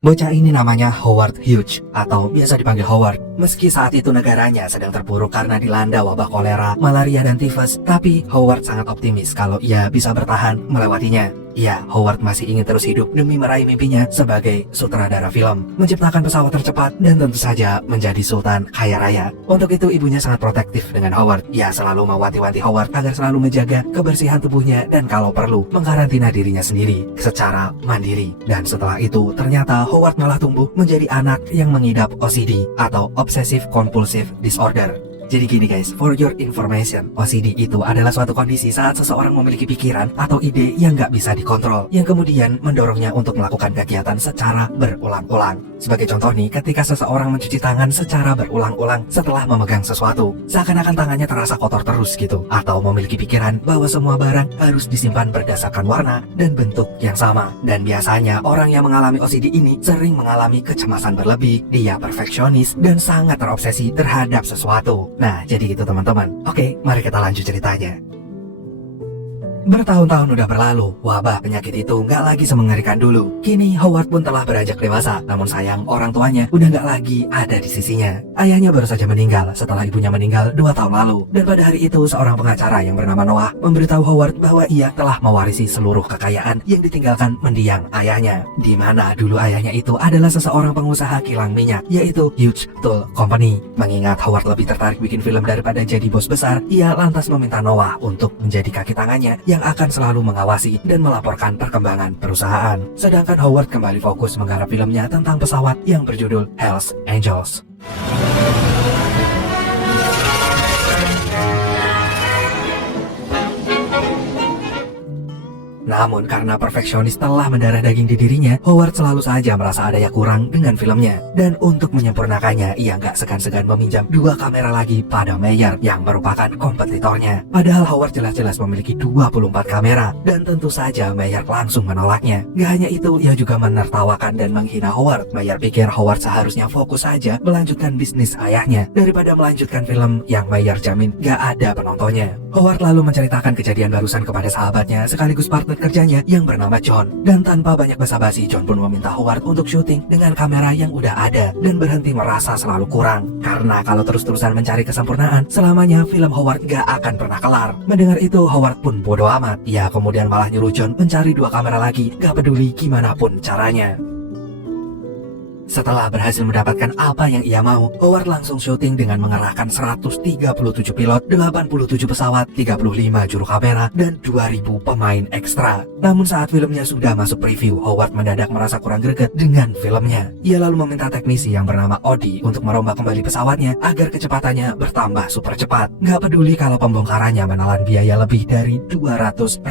Bocah ini namanya Howard Hughes atau biasa dipanggil Howard. Meski saat itu negaranya sedang terpuruk karena dilanda wabah kolera, malaria, dan tifus, tapi Howard sangat optimis kalau ia bisa bertahan melewatinya. Ya, Howard masih ingin terus hidup demi meraih mimpinya sebagai sutradara film, menciptakan pesawat tercepat, dan tentu saja menjadi sultan kaya raya. Untuk itu ibunya sangat protektif dengan Howard. Ia selalu mewanti-wanti Howard agar selalu menjaga kebersihan tubuhnya dan kalau perlu mengkarantina dirinya sendiri secara mandiri. Dan setelah itu ternyata Howard malah tumbuh menjadi anak yang mengidap OCD atau Obsessive Compulsive Disorder. Jadi gini guys, for your information, OCD itu adalah suatu kondisi saat seseorang memiliki pikiran atau ide yang nggak bisa dikontrol, yang kemudian mendorongnya untuk melakukan kegiatan secara berulang-ulang. Sebagai contoh nih, ketika seseorang mencuci tangan secara berulang-ulang setelah memegang sesuatu, seakan-akan tangannya terasa kotor terus gitu, atau memiliki pikiran bahwa semua barang harus disimpan berdasarkan warna dan bentuk yang sama. Dan biasanya orang yang mengalami OCD ini sering mengalami kecemasan berlebih, dia perfeksionis, dan sangat terobsesi terhadap sesuatu. Nah, jadi gitu teman-teman. Oke, mari kita lanjut ceritanya. Bertahun-tahun udah berlalu, wabah penyakit itu nggak lagi semengerikan dulu. Kini Howard pun telah beranjak dewasa, namun sayang orang tuanya udah nggak lagi ada di sisinya. Ayahnya baru saja meninggal setelah ibunya meninggal 2 tahun lalu. Dan pada hari itu seorang pengacara yang bernama Noah memberitahu Howard bahwa ia telah mewarisi seluruh kekayaan yang ditinggalkan mendiang ayahnya. Di mana dulu ayahnya itu adalah seseorang pengusaha kilang minyak, yaitu Hughes Tool Company. Mengingat Howard lebih tertarik bikin film daripada jadi bos besar, ia lantas meminta Noah untuk menjadi kaki tangannya yang akan selalu mengawasi dan melaporkan perkembangan perusahaan. Sedangkan Howard kembali fokus menggarap filmnya tentang pesawat yang berjudul Hells Angels. Namun karena perfeksionis telah mendarah daging di dirinya, Howard selalu saja merasa ada yang kurang dengan filmnya. Dan untuk menyempurnakannya, ia nggak segan-segan meminjam 2 kamera lagi pada Meyer yang merupakan kompetitornya. Padahal Howard jelas-jelas memiliki 24 kamera, dan tentu saja Meyer langsung menolaknya. Gak hanya itu, ia juga menertawakan dan menghina Howard. Meyer pikir Howard seharusnya fokus saja melanjutkan bisnis ayahnya daripada melanjutkan film yang Meyer jamin gak ada penontonnya. Howard lalu menceritakan kejadian barusan kepada sahabatnya sekaligus partner kerjanya yang bernama John. Dan tanpa banyak basa-basi, John pun meminta Howard untuk syuting dengan kamera yang udah ada dan berhenti merasa selalu kurang. Karena kalau terus-terusan mencari kesempurnaan, selamanya film Howard gak akan pernah kelar. Mendengar itu, Howard pun bodo amat. Ia kemudian malah nyuruh John mencari 2 kamera lagi, gak peduli gimana pun caranya. Setelah berhasil mendapatkan apa yang ia mau, Howard langsung syuting dengan mengerahkan 137 pilot, 87 pesawat, 35 juru kamera, dan 2000 pemain ekstra. Namun saat filmnya sudah masuk preview, Howard mendadak merasa kurang greget dengan filmnya. Ia lalu meminta teknisi yang bernama Odi untuk merombak kembali pesawatnya agar kecepatannya bertambah super cepat. Gak peduli kalau pembongkarannya menelan biaya lebih dari $200.000.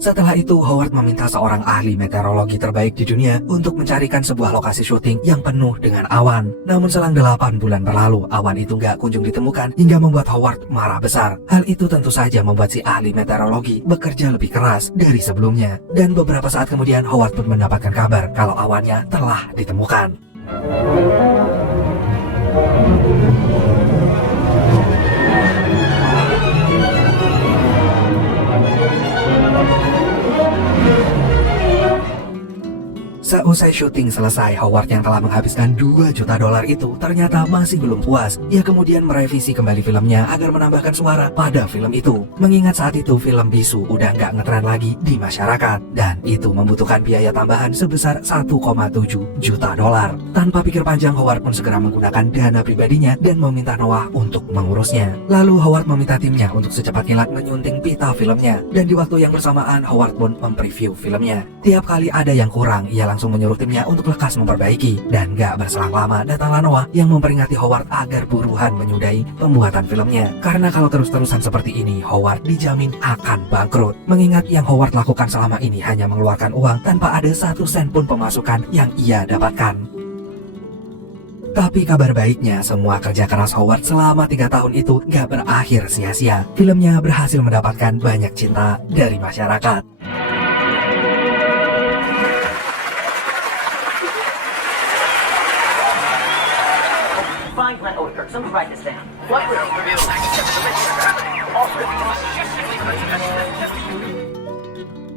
Setelah itu, Howard meminta seorang ahli meteorologi terbaik di dunia untuk mencarikan sebuah lokasi syuting yang penuh dengan awan. Namun selang 8 bulan berlalu, awan itu gak kunjung ditemukan hingga membuat Howard marah besar. Hal itu tentu saja membuat si ahli meteorologi bekerja lebih keras dari sebelumnya. Dan beberapa saat kemudian, Howard pun mendapatkan kabar kalau awannya telah ditemukan. Seusai syuting selesai, Howard yang telah menghabiskan $2 juta itu ternyata masih belum puas. Ia kemudian merevisi kembali filmnya agar menambahkan suara pada film itu. Mengingat saat itu film bisu udah nggak ngetren lagi di masyarakat. Dan itu membutuhkan biaya tambahan sebesar $1,7 juta. Tanpa pikir panjang, Howard pun segera menggunakan dana pribadinya dan meminta Noah untuk mengurusnya. Lalu Howard meminta timnya untuk secepat kilat menyunting pita filmnya. Dan di waktu yang bersamaan, Howard pun mempreview filmnya. Tiap kali ada yang kurang, ia langsung menyuruh timnya untuk lekas memperbaiki. Dan gak berselang lama, datanglah Noah yang memperingati Howard agar buruan menyudahi pembuatan filmnya. Karena kalau terus-terusan seperti ini, Howard dijamin akan bangkrut. Mengingat yang Howard lakukan selama ini hanya mengeluarkan uang tanpa ada 1 sen pun pemasukan yang ia dapatkan. Tapi kabar baiknya, semua kerja keras Howard selama 3 tahun itu gak berakhir sia-sia. Filmnya berhasil mendapatkan banyak cinta dari masyarakat. Oh, somebody write this down. What will reveal package of the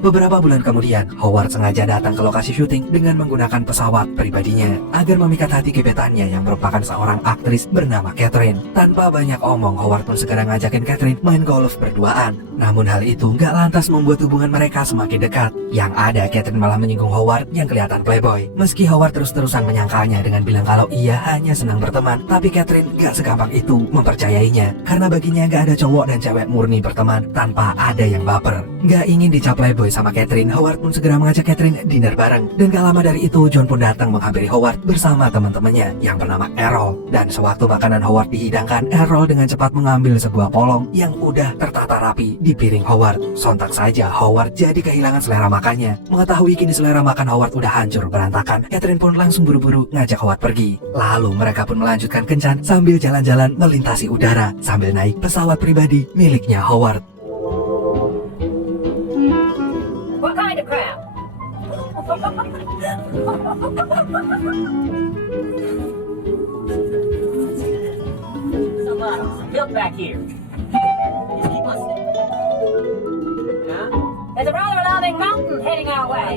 Beberapa bulan kemudian, Howard sengaja datang ke lokasi syuting dengan menggunakan pesawat pribadinya agar memikat hati gebetannya yang merupakan seorang aktris bernama Catherine. Tanpa banyak omong, Howard pun segera ngajakin Catherine main golf berduaan. Namun hal itu nggak lantas membuat hubungan mereka semakin dekat. Yang ada, Catherine malah menyinggung Howard yang kelihatan playboy. Meski Howard terus-terusan menyangkalnya dengan bilang kalau ia hanya senang berteman, tapi Catherine nggak segampang itu mempercayainya. Karena baginya nggak ada cowok dan cewek murni berteman tanpa ada yang baper. Nggak ingin dicap playboy sama Catherine, Howard pun segera mengajak Catherine dinner bareng. Dan gak lama dari itu, John pun datang menghampiri Howard bersama teman-temannya yang bernama Errol. Dan sewaktu makanan Howard dihidangkan, Errol dengan cepat mengambil sebuah polong yang udah tertata rapi di piring Howard. Sontak saja Howard jadi kehilangan selera makannya. Mengetahui kini selera makan Howard udah hancur berantakan, Catherine pun langsung buru-buru ngajak Howard pergi. Lalu mereka pun melanjutkan kencan sambil jalan-jalan melintasi udara sambil naik pesawat pribadi miliknya Howard. What kind of crab? Look back here. Keep listening. Yeah? There's a rather alarming mountain heading our way.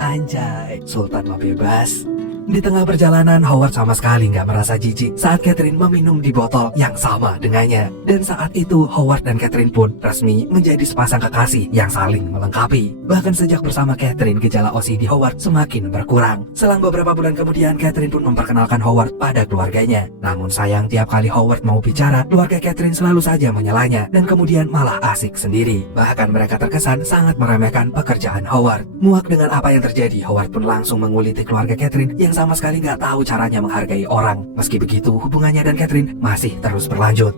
Anjay, Sultan mah bebas. Di tengah perjalanan, Howard sama sekali nggak merasa jijik saat Catherine meminum di botol yang sama dengannya. Dan saat itu, Howard dan Catherine pun resmi menjadi sepasang kekasih yang saling melengkapi. Bahkan sejak bersama Catherine, gejala OCD Howard semakin berkurang. Selang beberapa bulan kemudian, Catherine pun memperkenalkan Howard pada keluarganya. Namun sayang, tiap kali Howard mau bicara, keluarga Catherine selalu saja menyalahnya dan kemudian malah asik sendiri. Bahkan mereka terkesan sangat meremehkan pekerjaan Howard. Muak dengan apa yang terjadi, Howard pun langsung menguliti keluarga Catherine yang sama sekali nggak tahu caranya menghargai orang. Meski begitu, hubungannya dan Catherine masih terus berlanjut.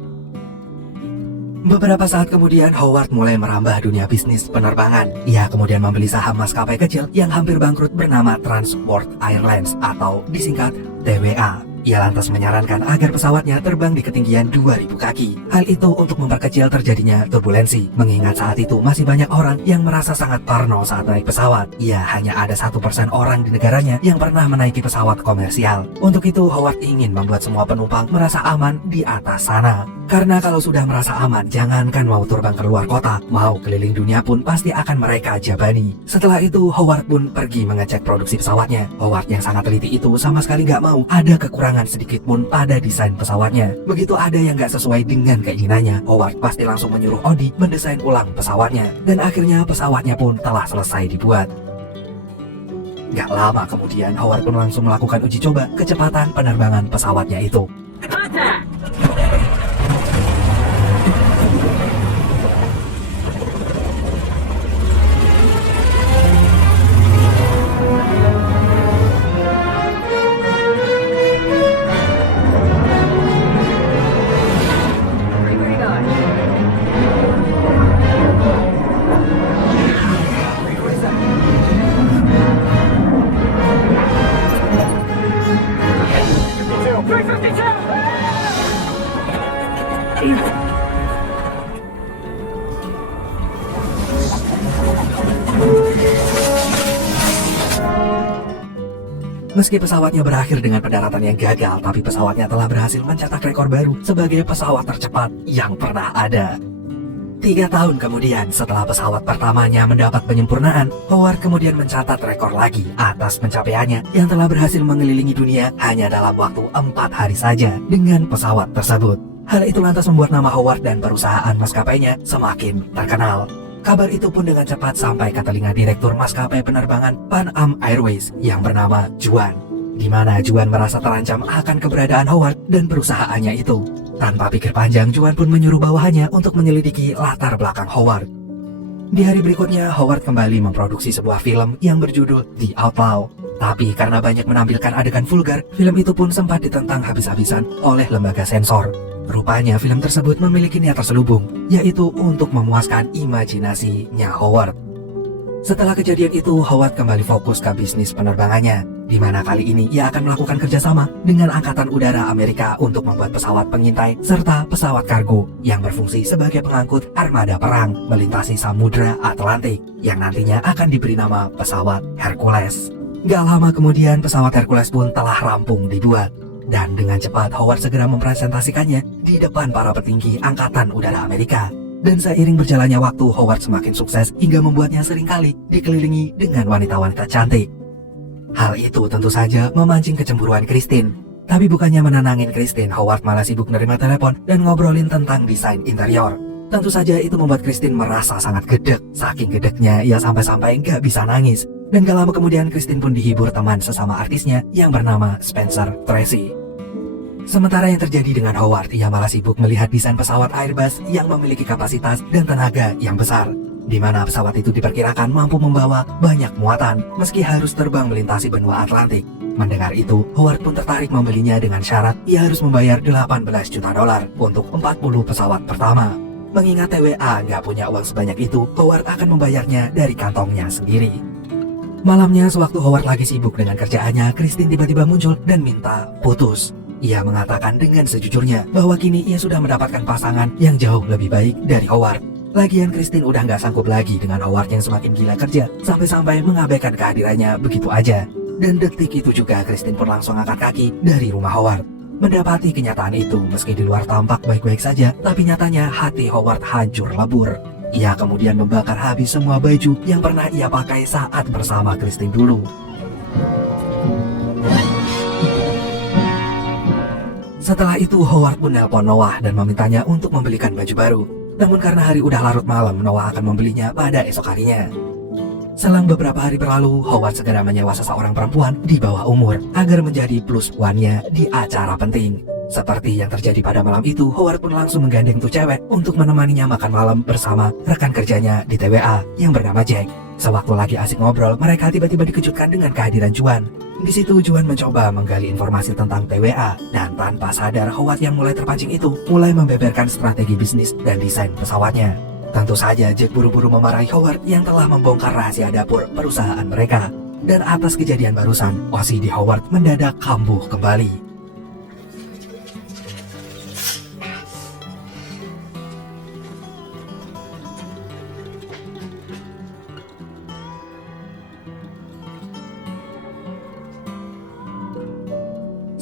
Beberapa saat kemudian, Howard mulai merambah dunia bisnis penerbangan. Ia kemudian membeli saham maskapai kecil yang hampir bangkrut bernama Transport Airlines atau disingkat TWA. Ia lantas menyarankan agar pesawatnya terbang di ketinggian 2000 kaki. Hal itu untuk memperkecil terjadinya turbulensi. Mengingat saat itu masih banyak orang yang merasa sangat parno saat naik pesawat. Ia hanya ada 1% orang di negaranya yang pernah menaiki pesawat komersial. Untuk itu, Howard ingin membuat semua penumpang merasa aman di atas sana. Karena kalau sudah merasa aman, jangankan mau terbang ke luar kota, mau keliling dunia pun pasti akan mereka jabani. Setelah itu, Howard pun pergi mengecek produksi pesawatnya. Howard yang sangat teliti itu sama sekali nggak mau ada kekurangan sedikit pun pada desain pesawatnya. Begitu ada yang nggak sesuai dengan keinginannya, Howard pasti langsung menyuruh Audi mendesain ulang pesawatnya. Dan akhirnya pesawatnya pun telah selesai dibuat. Gak lama kemudian, Howard pun langsung melakukan uji coba kecepatan penerbangan pesawatnya itu. Contact! Meski pesawatnya berakhir dengan pendaratan yang gagal, tapi pesawatnya telah berhasil mencetak rekor baru sebagai pesawat tercepat yang pernah ada. 3 tahun kemudian, setelah pesawat pertamanya mendapat penyempurnaan, Howard kemudian mencatat rekor lagi atas pencapaiannya yang telah berhasil mengelilingi dunia hanya dalam waktu 4 hari saja dengan pesawat tersebut. Hal itu lantas membuat nama Howard dan perusahaan maskapainya semakin terkenal. Kabar itu pun dengan cepat sampai ke telinga direktur maskapai penerbangan Pan Am Airways yang bernama Juan, di mana Juan merasa terancam akan keberadaan Howard dan perusahaannya itu. Tanpa pikir panjang, Juan pun menyuruh bawahannya untuk menyelidiki latar belakang Howard. Di hari berikutnya, Howard kembali memproduksi sebuah film yang berjudul The Outlaw. Tapi karena banyak menampilkan adegan vulgar, film itu pun sempat ditentang habis-habisan oleh lembaga sensor. Rupanya film tersebut memiliki niat terselubung, yaitu untuk memuaskan imajinasinya Howard. Setelah kejadian itu, Howard kembali fokus ke bisnis penerbangannya, di mana kali ini ia akan melakukan kerjasama dengan Angkatan Udara Amerika untuk membuat pesawat pengintai serta pesawat kargo yang berfungsi sebagai pengangkut armada perang melintasi Samudra Atlantik yang nantinya akan diberi nama pesawat Hercules. Gak lama kemudian, pesawat Hercules pun telah rampung dibuat. Dan dengan cepat Howard segera mempresentasikannya di depan para petinggi Angkatan Udara Amerika. Dan seiring berjalannya waktu, Howard semakin sukses hingga membuatnya seringkali dikelilingi dengan wanita-wanita cantik. Hal itu tentu saja memancing kecemburuan Christine. Tapi bukannya menenangin Christine, Howard malah sibuk menerima telepon dan ngobrolin tentang desain interior. Tentu saja itu membuat Christine merasa sangat gedek. Saking gedeknya, ia sampai-sampai nggak bisa nangis. Dan gak lama kemudian Christine pun dihibur teman sesama artisnya yang bernama Spencer Tracy. Sementara yang terjadi dengan Howard, ia malah sibuk melihat desain pesawat Airbus yang memiliki kapasitas dan tenaga yang besar, di mana pesawat itu diperkirakan mampu membawa banyak muatan meski harus terbang melintasi benua Atlantik. Mendengar itu, Howard pun tertarik membelinya dengan syarat ia harus membayar 18 juta dolar untuk 40 pesawat pertama. Mengingat TWA nggak punya uang sebanyak itu, Howard akan membayarnya dari kantongnya sendiri. Malamnya, sewaktu Howard lagi sibuk dengan kerjaannya, Christine tiba-tiba muncul dan minta putus. Ia mengatakan dengan sejujurnya bahwa kini ia sudah mendapatkan pasangan yang jauh lebih baik dari Howard. Lagian Christine udah nggak sanggup lagi dengan Howard yang semakin gila kerja, sampai-sampai mengabaikan kehadirannya begitu aja. Dan detik itu juga Christine pun langsung angkat kaki dari rumah Howard. Mendapati kenyataan itu, meski di luar tampak baik-baik saja, tapi nyatanya hati Howard hancur lebur. Ia kemudian membakar habis semua baju yang pernah ia pakai saat bersama Christine dulu. Setelah itu, Howard pun nelpon Noah dan memintanya untuk membelikan baju baru. Namun karena hari udah larut malam, Noah akan membelinya pada esok harinya. Selang beberapa hari berlalu, Howard segera menyewa seseorang perempuan di bawah umur agar menjadi plus one-nya di acara penting. Seperti yang terjadi pada malam itu, Howard pun langsung menggandeng tuh cewek untuk menemaninya makan malam bersama rekan kerjanya di TWA yang bernama Jack. Sewaktu lagi asik ngobrol, mereka tiba-tiba dikejutkan dengan kehadiran Juan. Di situ Juan mencoba menggali informasi tentang TWA, dan tanpa sadar Howard yang mulai terpancing itu mulai membeberkan strategi bisnis dan desain pesawatnya. Tentu saja Jack buru-buru memarahi Howard yang telah membongkar rahasia dapur perusahaan mereka. Dan atas kejadian barusan, OCD Howard mendadak kambuh kembali.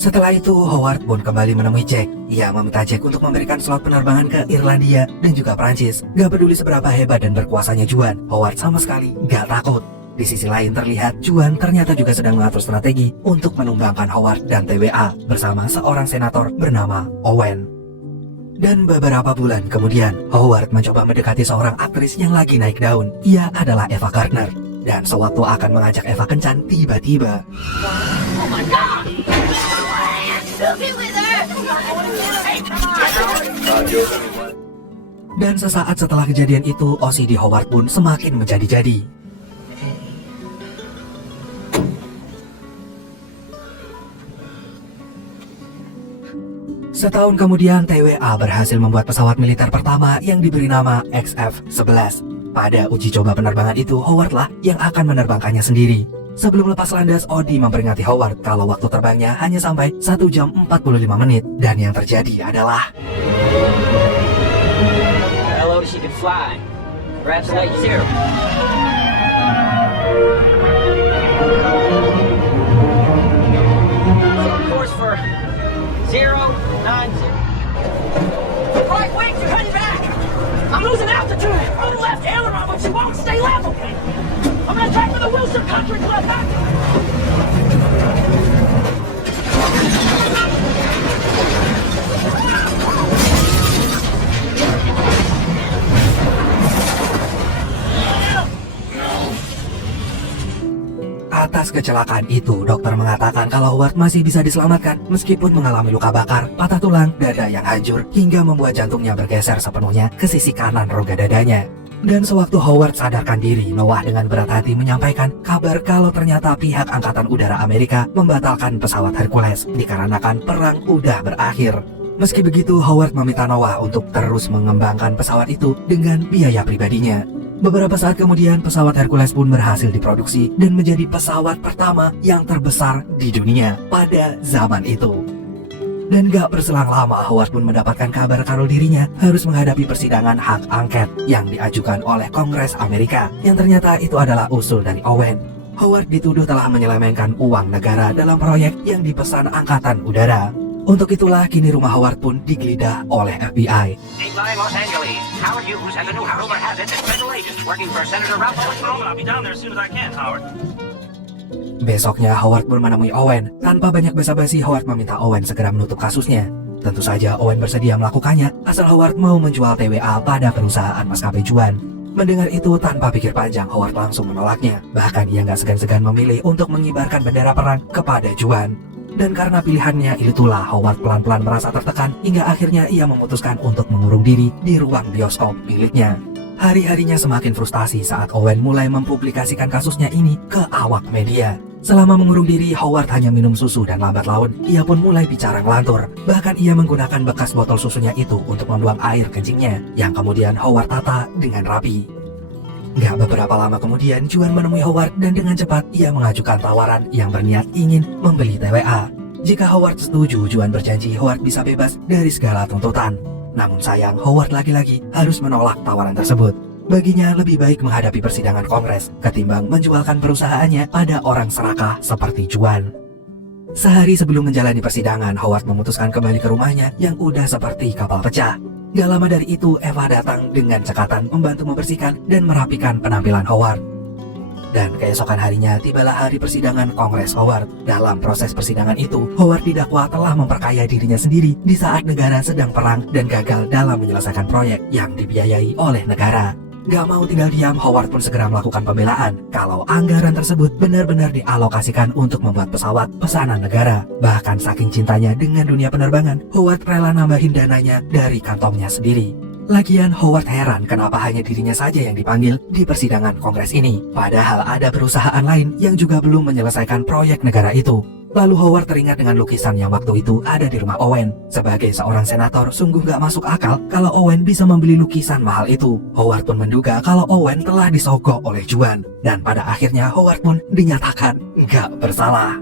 Setelah itu, Howard pun kembali menemui Jack. Ia meminta Jack untuk memberikan slot penerbangan ke Irlandia dan juga Prancis. Gak peduli seberapa hebat dan berkuasanya Juan, Howard sama sekali gak takut. Di sisi lain terlihat Juan ternyata juga sedang mengatur strategi untuk menumbangkan Howard dan TWA bersama seorang senator bernama Owen. Dan beberapa bulan kemudian, Howard mencoba mendekati seorang aktris yang lagi naik daun. Ia adalah Ava Gardner. Dan sewaktu akan mengajak Eva kencan, tiba-tiba Oh my God! Dan sesaat setelah kejadian itu, OCD Howard pun semakin menjadi-jadi. Setahun kemudian, TWA berhasil membuat pesawat militer pertama yang diberi nama XF-11. Pada uji coba penerbangan itu, Howard lah yang akan menerbangkannya sendiri. Sebelum lepas landas, Odi memperingati Howard kalau waktu terbangnya hanya sampai 1 jam 45 menit. Dan yang terjadi adalah Hello, she can fly. Congratulations, here. Course for 090. Right wings are heading back. I'm losing altitude. On the left aileron, but she won't stay level. I'm gonna track for the Wilson Country Club. Atas kecelakaan itu, dokter mengatakan kalau Howard masih bisa diselamatkan meskipun mengalami luka bakar, patah tulang, dada yang hancur, hingga membuat jantungnya bergeser sepenuhnya ke sisi kanan rongga dadanya. Dan sewaktu Howard sadarkan diri, Noah dengan berat hati menyampaikan kabar kalau ternyata pihak Angkatan Udara Amerika membatalkan pesawat Hercules dikarenakan perang udah berakhir. Meski begitu, Howard meminta Noah untuk terus mengembangkan pesawat itu dengan biaya pribadinya. Beberapa saat kemudian, pesawat Hercules pun berhasil diproduksi dan menjadi pesawat pertama yang terbesar di dunia pada zaman itu. Dan gak berselang lama, Howard pun mendapatkan kabar kalau dirinya harus menghadapi persidangan hak angket yang diajukan oleh Kongres Amerika, yang ternyata itu adalah usul dari Owen. Howard dituduh telah menyelewengkan uang negara dalam proyek yang dipesan Angkatan Udara. Untuk itulah kini rumah Howard pun digeledah oleh FBI. Dateline Los Angeles. Howard Hughes and the new rumor has it that federal agents working for Senator Ralph Owen. I'll be down there as soon as I can, Howard. Besoknya Howard pun menemui Owen. Tanpa banyak basa-basi, Howard meminta Owen segera menutup kasusnya. Tentu saja Owen bersedia melakukannya asal Howard mau menjual TWA pada perusahaan maskapai Juan. Mendengar itu tanpa pikir panjang, Howard langsung menolaknya. Bahkan ia nggak segan-segan memilih untuk mengibarkan bendera perang kepada Juan. Dan karena pilihannya itulah Howard pelan-pelan merasa tertekan hingga akhirnya ia memutuskan untuk mengurung diri di ruang bioskop miliknya. Hari-harinya semakin frustasi saat Owen mulai mempublikasikan kasusnya ini ke awak media. Selama mengurung diri, Howard hanya minum susu dan lambat laun ia pun mulai bicara ngelantur. Bahkan ia menggunakan bekas botol susunya itu untuk membuang air kencingnya, yang kemudian Howard tata dengan rapi. Gak beberapa lama kemudian, Juan menemui Howard dan dengan cepat ia mengajukan tawaran yang berniat ingin membeli TWA. Jika Howard setuju, Juan berjanji Howard bisa bebas dari segala tuntutan. Namun sayang, Howard lagi-lagi harus menolak tawaran tersebut. Baginya lebih baik menghadapi persidangan Kongres ketimbang menjualkan perusahaannya pada orang serakah seperti Juan. Sehari sebelum menjalani persidangan, Howard memutuskan kembali ke rumahnya yang udah seperti kapal pecah. Gak lama dari itu, Eva datang dengan cekatan membantu membersihkan dan merapikan penampilan Howard. Dan keesokan harinya tibalah hari persidangan Kongres Howard. Dalam proses persidangan itu, Howard didakwa telah memperkaya dirinya sendiri di saat negara sedang perang dan gagal dalam menyelesaikan proyek yang dibiayai oleh negara. Gak mau tinggal diam, Howard pun segera melakukan pembelaan kalau anggaran tersebut benar-benar dialokasikan untuk membuat pesawat pesanan negara. Bahkan saking cintanya dengan dunia penerbangan, Howard rela nambahin dananya dari kantongnya sendiri. Lagian Howard heran kenapa hanya dirinya saja yang dipanggil di persidangan Kongres ini, padahal ada perusahaan lain yang juga belum menyelesaikan proyek negara itu. Lalu Howard teringat dengan lukisan yang waktu itu ada di rumah Owen. Sebagai seorang senator, sungguh gak masuk akal kalau Owen bisa membeli lukisan mahal itu. Howard pun menduga kalau Owen telah disogok oleh Juan. Dan pada akhirnya Howard pun dinyatakan gak bersalah.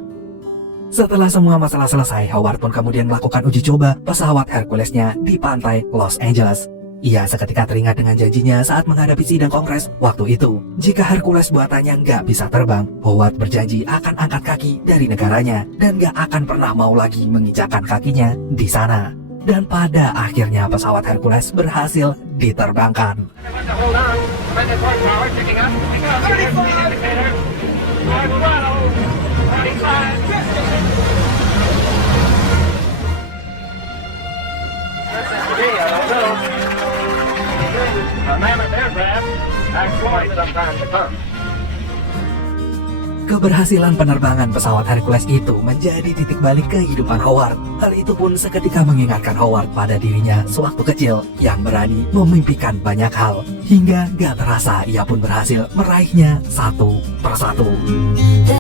Setelah semua masalah selesai, Howard pun kemudian melakukan uji coba pesawat Herculesnya di pantai Los Angeles. Ia seketika teringat dengan janjinya saat menghadapi sidang Kongres waktu itu. Jika Hercules buatannya nggak bisa terbang, Howard berjanji akan angkat kaki dari negaranya dan nggak akan pernah mau lagi menginjakkan kakinya di sana. Dan pada akhirnya pesawat Hercules berhasil diterbangkan. Hold on. Pressure horsepower picking up. 35 indicator. 45. Keberhasilan penerbangan pesawat Hercules itu menjadi titik balik kehidupan Howard. Hal itu pun seketika mengingatkan Howard pada dirinya sewaktu kecil yang berani memimpikan banyak hal. Hingga gak terasa ia pun berhasil meraihnya satu persatu.